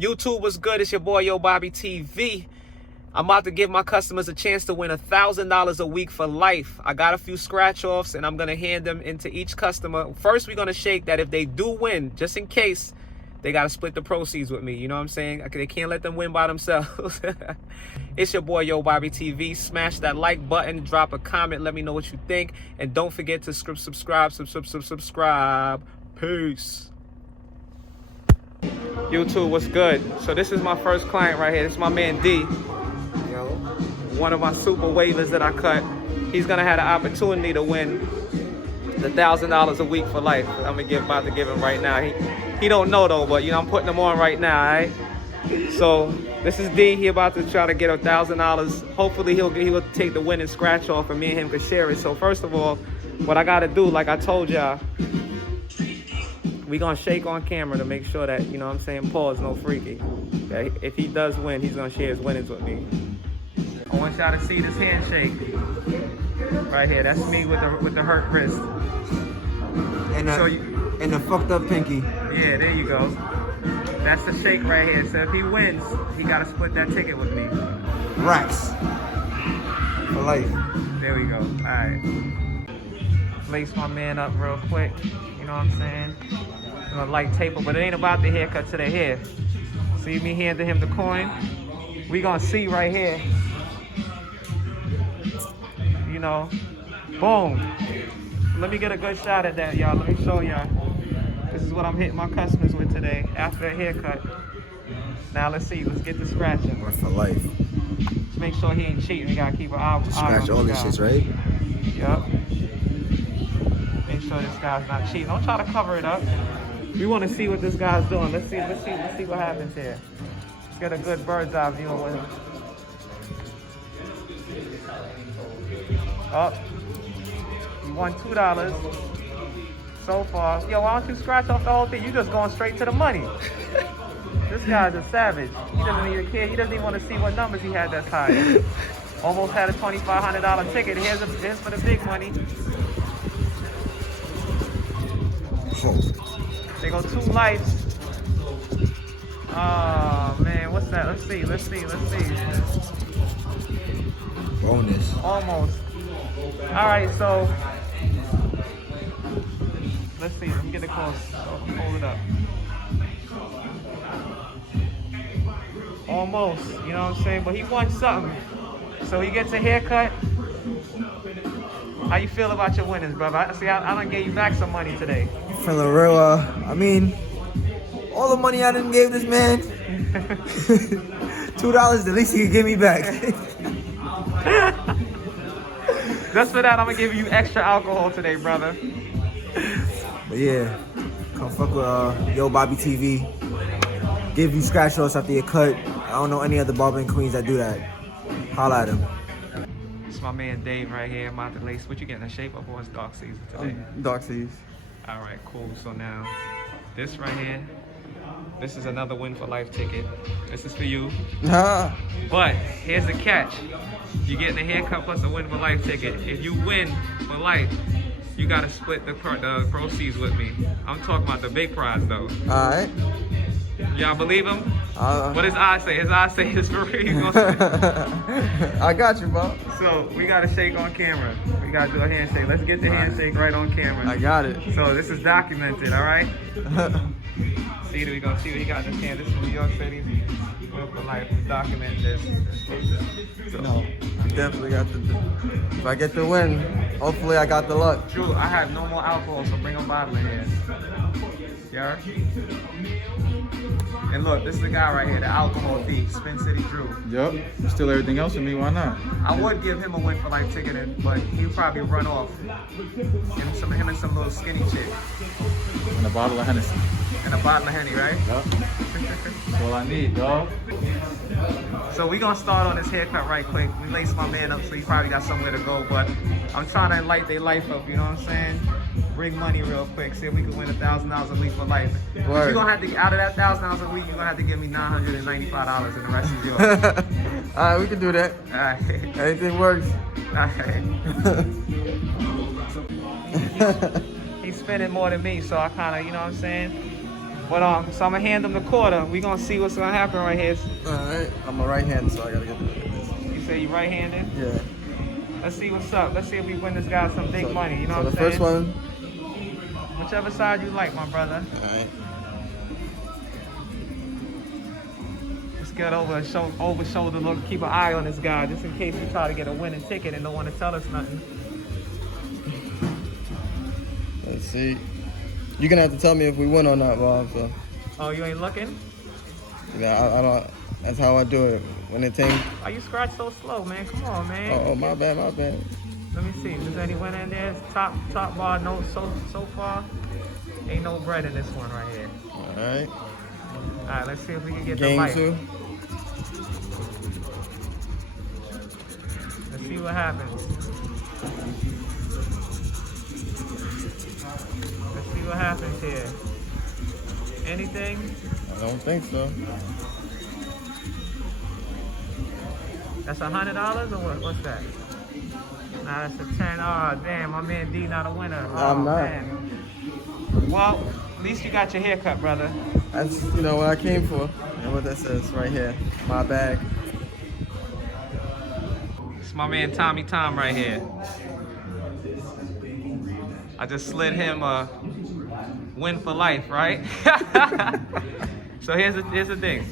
YouTube, what's good? It's your boy Yo Bobby TV. I'm about to give my customers a chance to win $1,000 a week for life. I got a few scratch offs and I'm gonna hand them into each customer. First, we're gonna shake that if they do win, just in case, they gotta split the proceeds with me. You know what I'm saying? They can't let them win by themselves. It's your boy Yo Bobby TV. Smash that like button, drop a comment, let me know what you think, and don't forget to subscribe. Peace. YouTube, what's good? So this is my first client right here. This is my man D. Yo. One of my super waivers that I cut. He's gonna have the opportunity to win the $1,000 a week for life. I'm about to give him right now. He don't know though, but you know I'm putting him on right now, alright? So this is D. He about to try to get $1,000. Hopefully he will take the winning scratch off and me and him can share it. So first of all, what I gotta do, like I told y'all, we gonna shake on camera to make sure that, you know what I'm saying, pause, no freaky. Okay? If he does win, he's gonna share his winnings with me. I want y'all to see this handshake. Right here, that's me with the hurt wrist. And the fucked up pinky. Yeah, there you go. That's the shake right here. So if he wins, he gotta split that ticket with me. Racks. For life. There we go. Alright. Lace my man up real quick. You know what I'm saying? I'm gonna light taper, but it ain't about the haircut to the hair. See me handing him the coin? We gonna see right here. You know, boom. Let me get a good shot at that, y'all. Let me show y'all. This is what I'm hitting my customers with today after a haircut. Now let's see. Let's get the scratching. For life. Let's make sure he ain't cheating. We gotta keep an eye on Scratch all this shit, right? Yup. Make sure this guy's not cheating. Don't try to cover it up. We want to see what this guy's doing. Let's see what happens here. Let's get a good bird's eye view with him. Up. You won $2 so far. Yo, why don't you scratch off the whole thing? You just going straight to the money. This guy's a savage. He doesn't even care. He doesn't even want to see what numbers he had that's high. Almost had a $2,500 ticket. Here's for the big money. They go 2 lights. Oh man, what's that? Let's see. Bonus. Almost. Alright, so let's see. Let me get the close. Hold it up. Almost, you know what I'm saying? But he won something. So he gets a haircut. How you feel about your winnings, brother? I done gave you back some money today. Feeling real, I mean, all the money I done gave this man, $2 the least he could give me back. Just for that, I'm gonna give you extra alcohol today, brother. But yeah, come fuck with Yo Bobby TV. Give you scratch offs after your cut. I don't know any other barbering queens that do that. Holla at him. It's my man Dave right here. I'm about to lace. What you getting, a shape up or it's dark season today? Dark seas. All right, cool. So now, this right here, this is another win for life ticket. This is for you. But here's the catch. You're getting a haircut plus a win for life ticket. If you win for life, you gotta split the proceeds with me. I'm talking about the big prize though. Alright. Y'all believe him? What his eyes say? His eyes say it's for real. I got you, bro. So we gotta shake on camera. We gotta do a handshake. Let's get the handshake right on camera. I got it. So this is documented, all right? See, we gonna see what he got in his hand. This is New York City. For life, document this. So, No, definitely got the. If I get the win, hopefully I got the luck. Drew, I have no more alcohol, so bring a bottle in here. Yeah. And look, this is the guy right here, the alcohol thief, Spin City Drew. Yup. Still everything else for me, why not? I would give him a win for life ticket, but he'll probably run off. Him and some little skinny chick. And a bottle of Hennessy. And a bottle of Henny, right? Yup. That's all I need, dog. So we gonna start on this haircut right quick. We laced my man up, so he probably got somewhere to go, but I'm trying to light their life up, you know what I'm saying? Bring money real quick, see if we can win $1,000 a week for life. But you're gonna have to, out of that $1,000 a week, you're gonna have to give me $995 and the rest is yours. Alright, we can do that. Alright. Anything works. Alright. He's spending more than me, so I kinda, you know what I'm saying? But so I'm gonna hand him the quarter. We gonna see what's gonna happen right here. Alright, I'm a right hand, so I gotta get this. You say you right-handed? Yeah. Let's see what's up. Let's see if we win this guy some big money. You know So what the I'm saying? first one. Whichever side you like, my brother. Alright. Let's get over shoulder look. Keep an eye on this guy just in case we try to get a winning ticket and don't want to tell us nothing. Let's see. You're gonna have to tell me if we win or not, Bob. So Oh, you ain't looking? yeah, I don't. That's how I do it. When it takes. Why you scratch so slow, man? Come on, man. Oh, my bad. Let me see. Does any winner in there? Top bar. No. So far, ain't no bread in this one right here. Alright. All right. Let's see if we can get the Game light. 2. Let's see what happens. Let's see what happens here. Anything? I don't think so. That's $100 or what? What's that? Nah, that's a 10. Oh, damn, my man D not a winner. Oh, I'm not. Man. Well, at least you got your haircut, brother. That's what I came for. And what that says right here. My bag. It's my man Tommy Tom right here. I just slid him a win for life, right? So here's the thing.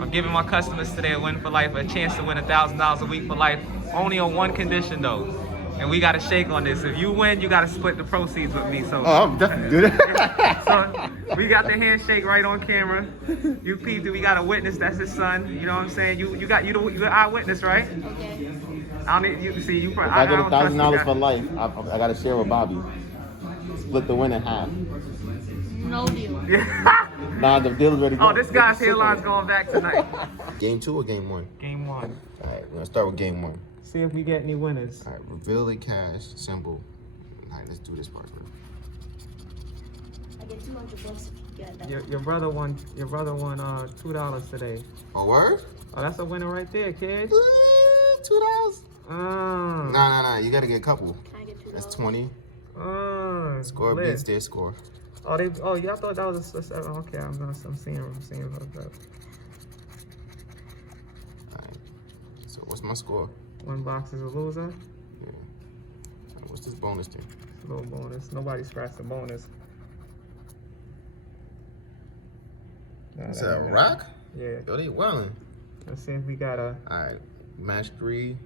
I'm giving my customers today a win for life, a chance to win $1,000 a week for life, only on one condition though. And we got a shake on this. If you win, you got to split the proceeds with me. So, I'm definitely do that. so we got the handshake right on camera. You peeped it. We got a witness. That's his son. You know what I'm saying? You're the eyewitness, right? Okay. I don't need you. See, you. If I get $1,000 for life, I gotta share with Bobby. Split the win in half. No deal. Yeah. Nah, the deal is ready. Oh, this guy's hairline's going back tonight. Game 2 or game 1? Game 1. All right, we're gonna start with game 1. See if we get any winners. All right, reveal a cash symbol. All right, let's do this part, bro. I get $200 if you get that. Your brother won. Your brother won $2 today. Oh, word? Oh, that's a winner right there, kid. $2. Nah. You gotta get a couple. Can I get $2? That's 20. Score lit. beats their score. Oh, yeah, I thought that was okay. I'm seeing about that. All right. So what's my score? One box is a loser. Yeah. What's this bonus thing? It's a little bonus. Nobody scratched the bonus. Nah, Is that that a ain't rock? Yeah. Yo, they wildin'. Let's see if we got a. All right. Match 3,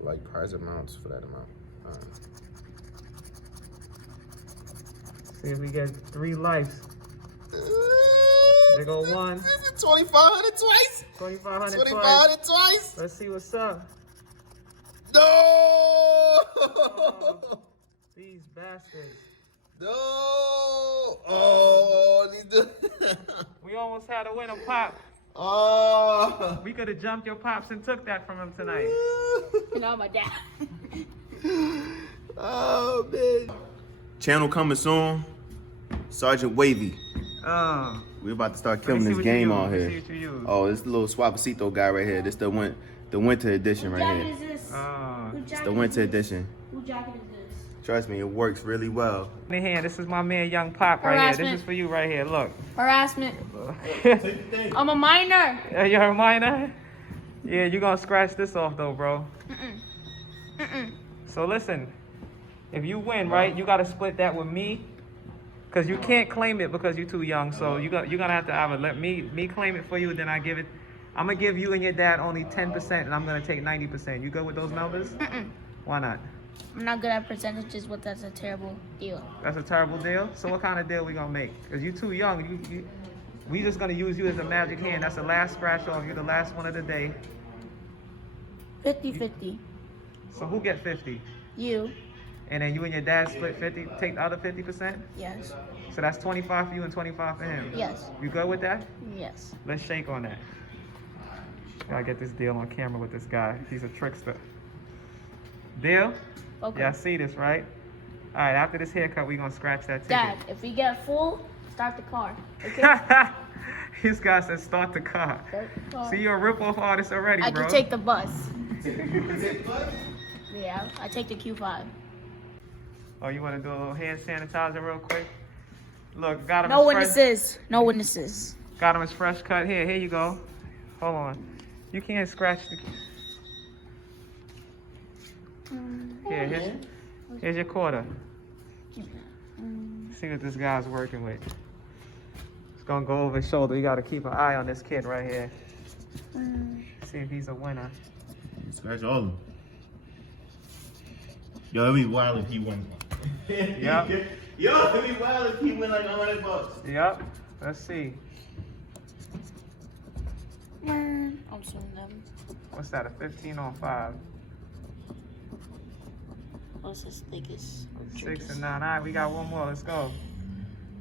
like prize amounts for that amount. All right. See if we get 3 lives. There go one. 2,500 twice. 2,500 twice. 2,500 twice. Let's see what's up. No. Oh, these bastards. No. Oh. We almost had a winner, Pop. Oh. We could have jumped your pops and took that from him tonight. You know, my dad. Oh man. Channel coming soon. Sergeant Wavy. We about to start killing this game on here. Oh, this little Suavecito guy right here. This the winter edition Who right jacket here. is this? Who It's jacket the is winter this? edition. Who jacket is this? Trust me, it works really well. In here, this is my man Young Pop right here. Harassment. This is for you right here. Look. Harassment. I'm a minor. You're a minor? Yeah, you're gonna scratch this off though, bro. So listen, if you win, right, you gotta split that with me. Cause you can't claim it because you're too young. So you're gonna have to either let me claim it for you, then I give it. I'm gonna give you and your dad only 10%, and I'm gonna take 90%. You good with those numbers? Why not? I'm not good at percentages, but that's a terrible deal. That's a terrible deal. So what kind of deal we gonna make? Cause you too young. We just gonna use you as a magic hand. That's the last scratch off. You're the last one of the day. 50-50. So who get 50? You. And then you and your dad split 50. Take the other 50%. Yes. So that's 25 for you and 25 for him. Yes. You good with that? Yes. Let's shake on that. Gotta get this deal on camera with this guy. He's a trickster. Deal? Okay. Yeah, I see this, right? All right, after this haircut, we gonna scratch that ticket. Dad, if we get full, start the car. Okay? This guy said start the car. Start the car. See, you're a rip-off artist already, I bro. can take the bus. Yeah, I take the Q5. Oh, you wanna do a little hand sanitizer real quick? Look, got him. No his fresh- witnesses. No witnesses. Got him his fresh cut. Here you go. Hold on. You can't scratch the. Here's your quarter. See what this guy's working with. It's gonna go over his shoulder. You gotta keep an eye on this kid right here. See if he's a winner. Scratch all of them. Yo, it'd be wild if he won. Yep. Yo, it'd be wild if he win like $100. Yep. Let's see. I'm suing them. What's that? A 15 on 5. What's his thickest? 6 and 9. All right, we got one more. Let's go.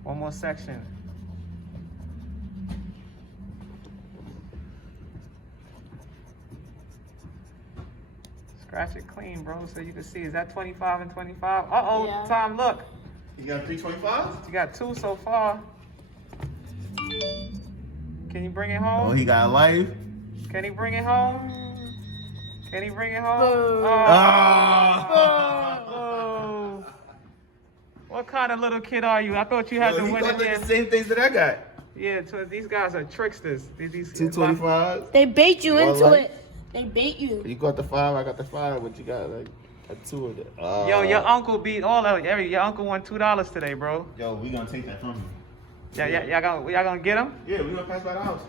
One more section. Scratch it clean, bro, so you can see. Is that 25 and 25? Uh-oh, Yeah. Tom, look. You got 325s? You got 2 so far. Can you bring it home? Oh, he got a life. Can he bring it home? Can he bring it home? Boo. Oh. What kind of little kid are you? I thought you had Yo, to he win got it like there. the same things that I got. Yeah, these guys are tricksters. These 225s. They bait you One into life. it. They bait you. You got the 5, I got the 5. What you got? Like a 2 of it. Yo, your uncle beat all of it. Your uncle won $2 today, bro. Yo, we gonna take that from you. Y'all gonna get him? Yeah, we gonna pass by the house.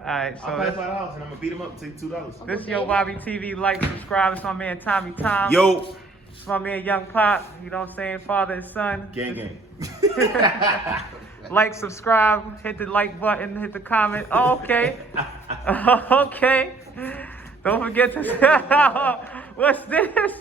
All right, I'll pass so by the house and I'm gonna beat him up and take $2. this is Yo Bobby TV. Like, subscribe. It's my man Tommy Tom. Yo, It's my man Young Pop. You know what I'm saying? Father and son. gang gang. Like, subscribe, hit the like button, hit the comment. Oh, okay. Okay. Don't forget to. What's this?